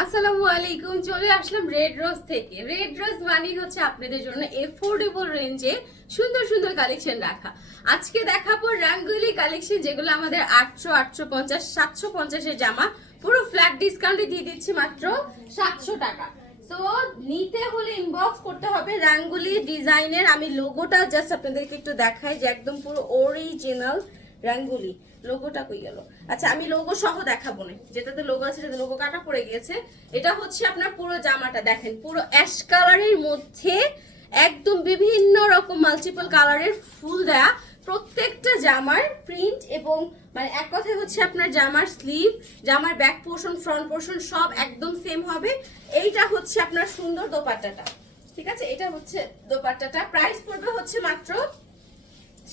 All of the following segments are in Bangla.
আসসালামু আলাইকুম। চলে আসলাম রেড রোজ থেকে। রেড রোজ মানে হচ্ছে আপনাদের জন্য এফোর্ডেবল রেঞ্জে সুন্দর সুন্দর কালেকশন রাখা। আজকে দেখাবো রাঙ্গুলি কালেকশন, যেগুলো আমাদের 800, 850, 750 জামা পুরো ফ্ল্যাট ডিসকাউন্টে দিয়ে দিচ্ছি মাত্র 700 টাকা। তো নিতে হলে ইনবক্স করতে হবে রাঙ্গুলি ডিজাইনের। আমি লোগোটা জাস্ট আপনাদেরকে একটু দেখাই যে একদম পুরো অরিজিনাল রাঙ্গুলি। লোগোটা কই গেল? আচ্ছা, আমি লোগো সহ দেখাবো না, যেটাতে লোগো আছে সেটাতে লোগো কাটা পড়ে গিয়েছে। এটা হচ্ছে আপনার পুরো জামাটা দেখেন, পুরো অ্যাশ কালারের মধ্যে একদম বিভিন্ন রকম মাল্টিপল কালারের ফুল দেয়া প্রত্যেকটা জামার প্রিন্ট, এবং মানে এক কথায় হচ্ছে আপনার জামার স্লিভ, জামার ব্যাক পোর্শন, ফ্রন্ট পোর্শন সব একদম সেম হবে। এইটা হচ্ছে আপনার সুন্দর দোপাট্টাটা, ঠিক আছে? এটা হচ্ছে দোপাট্টাটা। প্রাইস পড়বে হচ্ছে মাত্র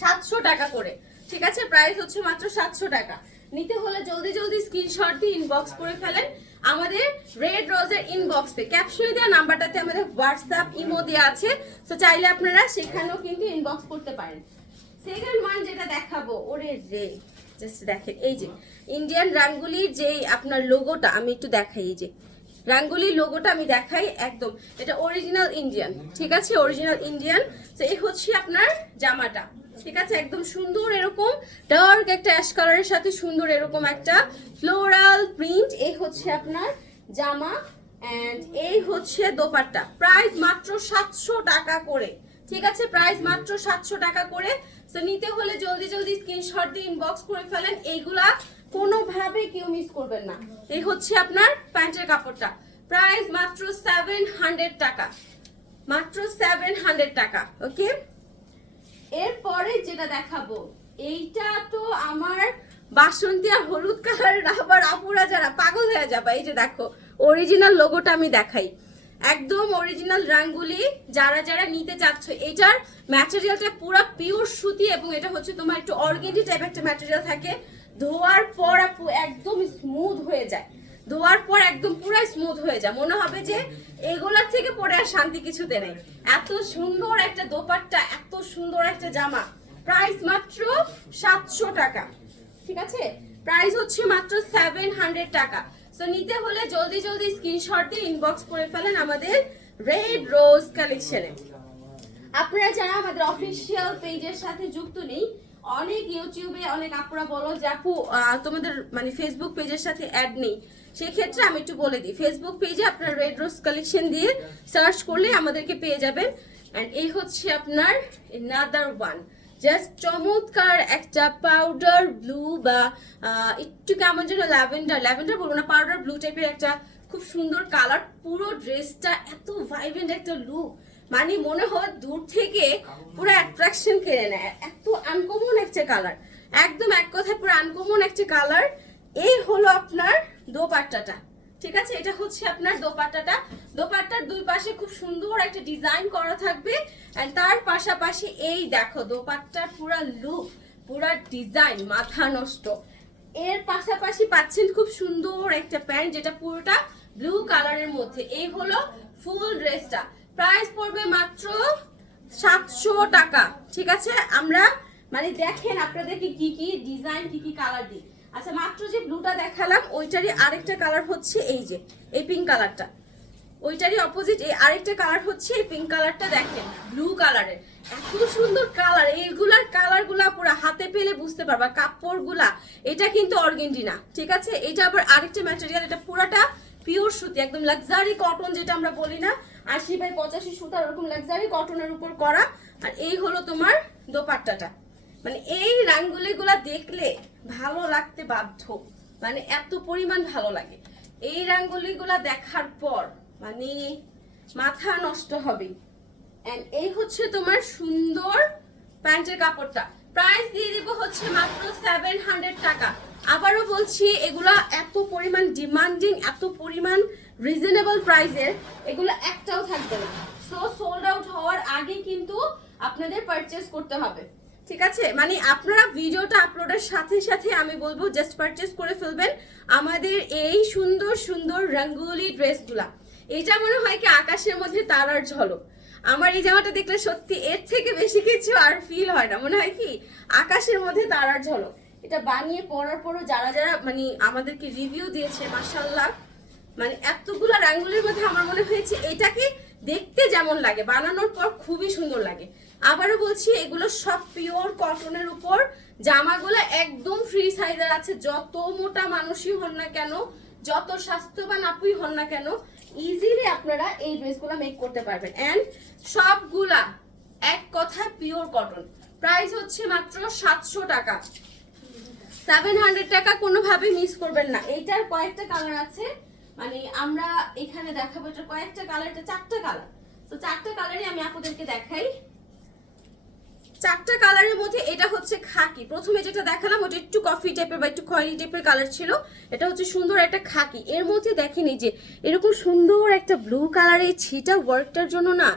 700 টাকা করে, ঠিক আছে? প্রাইস হচ্ছে মাত্র 700 টাকা। নিতে হলে জলদি জলদি স্ক্রিনশট দিয়ে ইনবক্স করে ফেলেন আমাদের রেড রোজের ইনবক্সে। ক্যাপশনে দেওয়া নাম্বারটাতে আমাদের হোয়াটসঅ্যাপ ইমো দেওয়া আছে, তো চাইলে আপনারা সেখানেও কিন্তু ইনবক্স করতে পারেন। সেকেন্ড ওয়ান যেটা দেখাবো, ওরে রে, জাস্ট দেখেন এই যে ইন্ডিয়ান রাঙ্গুলির যে আপনার লোগোটা, আমি একটু দেখাই। এই যে রাঙ্গুলির লোগোটা আমি দেখাই, একদম এটা অরিজিনাল ইন্ডিয়ান, ঠিক আছে? Original Indian. তো এই হচ্ছে আপনার জামাটা, ঠিক আছে? একদম সুন্দর এরকম ডার্ক একটা অ্যাশ কালারের সাথে সুন্দর এরকম একটা ফ্লোরাল প্রিন্ট। এই হচ্ছে আপনার জামা এন্ড এই হচ্ছে দোপাট্টা। প্রাইস মাত্র 700 টাকা করে, ঠিক আছে? প্রাইস মাত্র 700 টাকা করে। তো নিতে হলে জলদি জলদি স্ক্রিনশট দিয়ে ইনবক্স করে ফেলেন। এইগুলা কোনোভাবে কেউ মিস করবেন না। এই হচ্ছে আপনার প্যান্টের কাপড়টা। প্রাইস মাত্র 700 টাকা, মাত্র 700 টাকা। ওকে, এরপরে যেটা দেখাবো, এইটা তো আমার বাসন্তী আর হলুদ কালারের আবার আপুরা যারা পাগল হয়ে যাবে। এই যে দেখো অরিজিনাল লোগোটা আমি দেখাই, একদম অরিজিনাল রাঙ্গুলি। যারা যারা নিতে চাচ্ছ, এটার ম্যাটেরিয়ালটা পুরো পিওর সুতি, এবং এটা হচ্ছে তোমার একটু অর্গেন্ডি টাইপ একটা ম্যাটেরিয়াল থাকে। ধোয়ার পর আপু একদম স্মুথ হয়ে যায়, ধোয়ার পর একদম পুরো স্মুথ হয়ে যায়, মনে হবে যে এগুলার থেকে পরে আর শান্তি কিছুতে নেই। এত সুন্দর একটা দোপাট্টা, এত সুন্দর একটা জামা। প্রাইস মাত্র 700 টাকা, ঠিক আছে? প্রাইস হচ্ছে মাত্র 700 টাকা। সো নিতে হলে জলদি জলদি স্ক্রিনশট দিয়ে ইনবক্স করে ফেলেন আমাদের রেড রোজ কালেকশনে। আপনারা যারা আমাদের অফিসিয়াল পেজের সাথে যুক্ত নেই, অনেক ইউটিউবে অনেক আপুরা বলো যে আপু তোমাদের মানে ফেসবুক পেজের সাথে অ্যাড নেই। সেক্ষেত্রে আমি একটু বলে দিই, ফেসবুক পেজে আপনার রেড রোজ কালেকশন দিয়ে সার্চ করলে আমাদেরকে পেয়ে যাবেন। অ্যান্ড এই হচ্ছে আপনার নাদার ওয়ান, জাস্ট চমৎকার একটা পাউডার ব্লু বা একটু কেমন যেন ল্যাভেন্ডার, ল্যাভেন্ডার বলবো না, পাউডার ব্লু টাইপের একটা খুব সুন্দর কালার। পুরো ড্রেসটা এত ভাইব্রেন্ট একটা লুক, মানে মনে হয় দূর থেকে পুরো অ্যাট্রাকশন কেড়ে নেয়। এত আনকমন একটা কালার, একদম এক কথায় পুরো আনকমন একটা কালার। এই হলো আপনার দোপাট্টাটা, ঠিক আছে? এটা হচ্ছে আপনার দোপাট্টাটা। দোপাট্টার দুই পাশে খুব সুন্দর একটা ডিজাইন করা থাকবে, আর তার পাশাপাশি এই দেখো দোপাট্টার পুরো লুক, পুরো ডিজাইন মাথা নষ্ট। এর পাশাপাশি পাচ্ছেন খুব সুন্দর একটা প্যান্ট, যেটা পুরোটা ব্লু কালারের মধ্যে। এই হলো ফুল ড্রেসটা। প্রাইস পড়বে মাত্র 700 টাকা, ঠিক আছে? আমরা মানে দেখেন আপনাদেরকে কি কি ডিজাইন, কি কি কালার দিই। আচ্ছা, মাত্র যে ব্লুটা দেখালাম ওইটারই আরেকটা কালার হচ্ছে এই যে এই পিঙ্ক কালারটা, ওইটারই অপোজিট এই আরেকটা কালার হচ্ছে এই পিঙ্ক কালারটা। দেখেন ব্লু কালারের এত সুন্দর কালার। এইগুলার কালারগুলা পুরো হাতে পেলে বুঝতে পারবা কাপড়গুলা এটা কিন্তু অর্গেন্ডি না, ঠিক আছে? এটা আবার আরেকটা ম্যাটেরিয়াল, এটা পুরাটা পিওর সুতি, একদম লাক্সারি কটন যেটা আমরা বলি না, 80/85 সুতা, ওরকম লাক্সারি কটনের উপর করা। আর এই হলো তোমার দোপাট্টাটা। মানে এই রাঙ্গুলিগুলা দেখলে ভালো লাগতে বাধ্য, মানে এত পরিমাণ ভালো লাগে এই রাঙ্গুলিগুলা দেখার পর, মানে মাথা নষ্ট হবে। এন্ড এই হচ্ছে তোমার সুন্দর প্যান্টের কাপড়টা। প্রাইস দিয়ে দিব হচ্ছে মাত্র 700 টাকা। আবারও বলছি, এগুলা এত পরিমাণ ডিমান্ডিং, এত পরিমাণ রিজনেবল প্রাইসের, এগুলো একটাও থাকবে না। সো সোল্ড আউট হওয়ার আগে কিন্তু আপনাদের পারচেজ করতে হবে, ঠিক আছে? মানে আপনারা ভিডিওটা আপলোডের সাথে সাথে আমি বলবো জাস্ট পারচেজ করে ফেলবেন আমাদের এই সুন্দর সুন্দর রঙ্গোলি ড্রেসগুলা। এটা মনে হয় কি আকাশের মধ্যে তারার ঝলক। আমার এই জামাটা দেখলে সত্যি এর থেকে বেশি কিছু আর ফিল হয় না, মনে হয় কি আকাশের মধ্যে তারার ঝলক। এটা বানিয়ে পরার পরও যারা যারা মানে আমাদেরকে রিভিউ দিয়েছে, মাশাআল্লাহ মানে এতগুলো রাঙ্গুলির মধ্যে আমার মনে হয়েছে এটাকে দেখতে যেমন লাগে বানানোর পর খুবই সুন্দর লাগে। আবারও বলছি এগুলো সব পিওর কটনের উপর, জামাগুলো একদম ফ্রি সাইজের আছে। যত মোটা মানুষই হন না কেন, যত স্বাস্থ্যবান আপুই হন না কেন, ইজিলি আপনারা এই ড্রেসগুলো মেক করতে পারবেন। এন্ড সবগুলা এক কথায় পিওর কটন। প্রাইস হচ্ছে মাত্র 700 টাকা, 700 টাকা, কোনোভাবে মিস করবেন না। এইটার কয়েকটা কালার আছে, মানে আমরা এখানে দেখাবো এটা কয়েকটা কালার, এটা 4টা কালার। তো 4টা কালারই আমি আপনাদেরকে দেখাই। 4টা কালারের মধ্যে এটা হচ্ছে খাকি। প্রথমে যেটা দেখালাম ওটা একটু কফি টাইপের বা একটু খয়েরি টাইপের কালার ছিল, এটা হচ্ছে সুন্দর একটা খাকি। এর মধ্যে দেখেন এই যে এরকম সুন্দর একটা ব্লু কালারের ছিটা ওয়ার্কটার জন্য না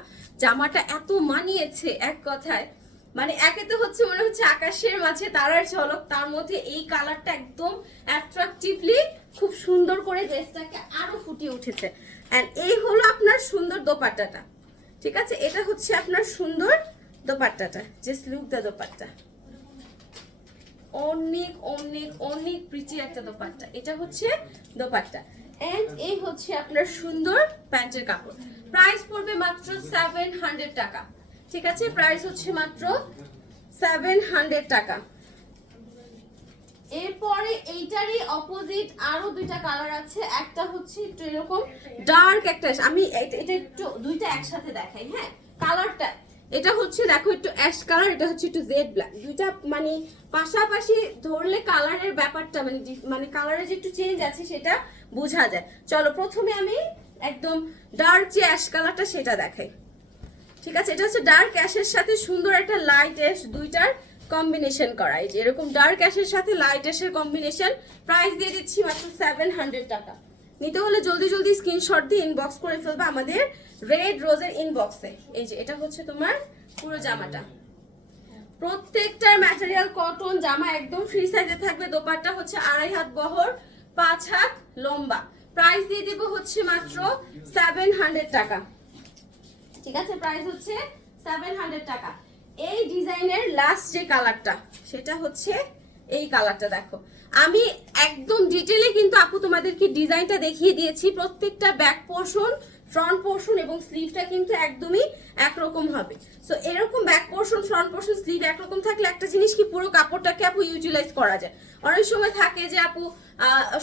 জামাটা এত মানিয়েছে। এক কথায় মানে একেতে হচ্ছে মনে হচ্ছে আকাশের মাঝে তারার ঝলক, তার মধ্যে এই কালারটা একদম অ্যাট্রাকটিভলি খুব সুন্দর করে ড্রেসটাকে আরো ফুটিয়ে উঠেছে। এন্ড এই হলো আপনার সুন্দর দোপাট্টাটা, ঠিক আছে? এটা হচ্ছে আপনার সুন্দর দোপাট্টাটা, জাস্ট লুক দা দোপাট্টা, অনেক অনেক অনেক প্রিটি একটা দোপাট্টা। এটা হচ্ছে দোপাট্টা এন্ড এই হচ্ছে আপনার সুন্দর প্যান্টের কাপড়। প্রাইস পড়বে মাত্র 700 টাকা, ঠিক আছে? প্রাইস হচ্ছে মাত্র 700 টাকা। এরপরে এইটারই অপোজিট আরো দুইটা কালার আছে। একটা হচ্ছে একটু এরকম ডার্ক একটা, আমি এটা একটু দুইটা একসাথে দেখাই। হ্যাঁ, কালারটা এটা হচ্ছে দেখো একটু অ্যাশ কালার, এটা হচ্ছে একটু জেড ব্ল্যাক। দুইটা মানে পাশাপাশি ধরলে কালারের ব্যাপারটা মানে কালারের যে একটু চেঞ্জ আছে সেটা বোঝা যায়। চলো প্রথমে আমি একদম ডার্ক যে অ্যাশ কালারটা সেটা দেখাই, ঠিক আছে? এটা হচ্ছে ডার্ক অ্যাশের সাথে সুন্দর একটা লাইট অ্যাশ, দুইটার কম্বিনেশন করা। এই যে এরকম ডার্ক অ্যাশের সাথে লাইট অ্যাশের কম্বিনেশন। প্রাইস দিয়ে দিচ্ছি মাত্র 700 টাকা। নিতে হলে জলদি জলদি স্ক্রিনশট দিয়ে ইনবক্স করে ফেলবে আমাদের রেড রোজের ইনবক্সে। এই যে এটা হচ্ছে তোমার পুরো জামাটা, প্রত্যেকটার ম্যাটেরিয়াল কটন, জামা একদম ফ্রি সাইজে থাকবে। দোপাট্টা হচ্ছে 2.5 হাত বহর, 5 হাত লম্বা। প্রাইস দিয়ে দিব হচ্ছে মাত্র 700 টাকা, ঠিক আছে? প্রাইস হচ্ছে 700 টাকা। এই ডিজাইনের লাস্ট যে কালারটা সেটা হচ্ছে এই কালারটা। দেখো আমি একদম ডিটেইলে কিন্তু আপু তোমাদেরকে ডিজাইনটা দেখিয়ে দিয়েছি। প্রত্যেকটা ব্যাক পোরশন, ফ্রন্ট পোরশন এবং স্লিভটা কিন্তু একদমই একরকম হবে। সো এরকম back portion, front portion, sleeve একরকম থাকলে একটা জিনিস কি পুরো কাপড়টাকে আপু ইউটিলাইজ করা যায়। অনেক সময় থাকে যে আপু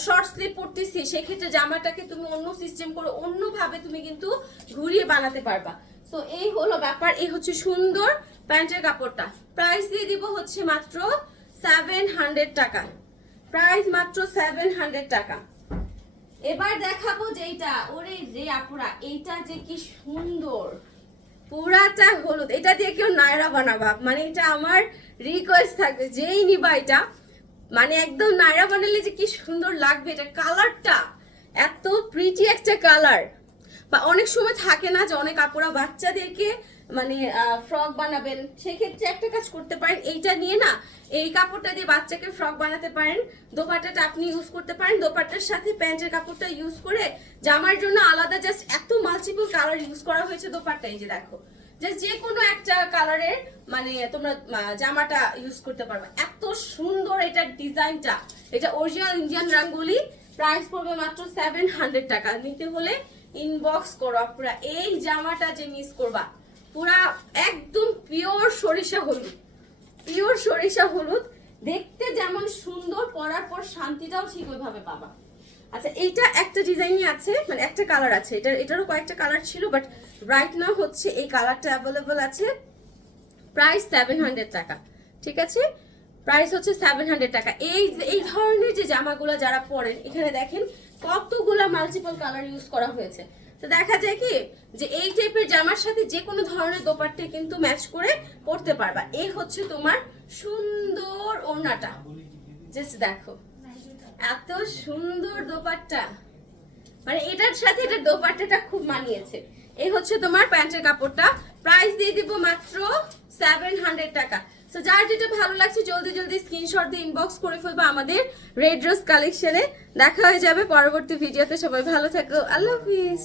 শর্ট স্লিভ পরতেছি, সেক্ষেত্রে জামাটাকে তুমি অন্য সিস্টেম করে অন্যভাবে তুমি কিন্তু ঘুরিয়ে বানাতে পারবা। তো এই হলো ব্যাপার। এই হচ্ছে সুন্দর প্যান্টের কাপড়টা। প্রাইস দিয়ে দিব হচ্ছে মাত্র 700 টাকা, প্রাইস মাত্র 700 টাকা। এবার দেখাবো যেটা, ওরে রে আপুরা এইটা যে কি সুন্দর, পুরাটা হলুদ। এটা দিয়ে কেউ নায়রা বানাবা, মানে এটা আমার রিকোয়েস্ট থাকবে যেই নিবা এটা মানে একদম নায়রা বানালে যে কি সুন্দর লাগবে। এটা কালারটা এত প্রিটি একটা কালার। বা অনেক সময় থাকে না যে অনেক আপুরা বাচ্চাদেরকে মানে ফ্রক বানাবেন, সেক্ষেত্রে একটা কাজ করতে পারেন, এইটা নিয়ে না এই কাপড়টা দিয়ে বাচ্চাকে ফ্রক বানাতে পারেন। দোপাট্টাটা আপনি ইউজ করতে পারেন, দোপাট্টার সাথে প্যান্টের কাপড়টা ইউজ করে জামার জন্য আলাদা জাস্ট এত মাল্টিপল কালার ইউজ করা হয়েছে দোপাট্টা। এই যে দেখো জাস্ট যে কোনো একটা কালারের মানে তোমরা জামাটা ইউজ করতে পারবে। এত সুন্দর এটার ডিজাইনটা, এটা অরিজিনাল ইন্ডিয়ান রাঙ্গুলি। প্রাইস পড়বে মাত্র 700 টাকা। নিতে হলে ইনবক্স করো আপনারা। এই জামাটা যে মিস করবা, পুরা একদম পিওর সরিষা হলুদ, পিওর সরিষা হলুদ, দেখতে যেমন সুন্দর, পরার পর শান্তিটাও ঠিক ওইভাবে পাবা। আচ্ছা এইটা একটা ডিজাইনই আছে, মানে একটা কালার আছে, এটারও কয়েকটা কালার ছিল, বাট রাইট নাও হচ্ছে এই কালারটা অ্যাভেলেবল আছে। প্রাইস 700 টাকা, ঠিক আছে? প্রাইস হচ্ছে 700 টাকা। এই ধরনের যে জামাগুলো যারা পরেন, এখানে দেখেন কতগুলা মাল্টিপল কালার ইউজ করা হয়েছে। তো দেখা যায় কি যে এই টাইপের জামার সাথে যে কোনো ধরনের দোপাট্টা কিন্তু ম্যাচ করে পরতে পারবা। এই হচ্ছে তোমার সুন্দর ওড়নাটা, জাস্ট দেখো এত সুন্দর দোপাট্টা, মানে এটার সাথে এটার দোপাট্টাটা খুব মানিয়েছে। এই হচ্ছে তোমার প্যান্টের কাপড়টা। প্রাইস দিয়ে দিব মাত্র 700 টাকা। সো যার যেটা ভালো লাগছে জলদি জলদি স্ক্রিনশট দিয়ে ইনবক্স করে ফেলবা আমাদের রেড রোজ কালেকশনে। দেখা হয়ে যাবে পরবর্তী ভিডিওতে। সবাই ভালো থাকো, আল্লাহ হাফিজ।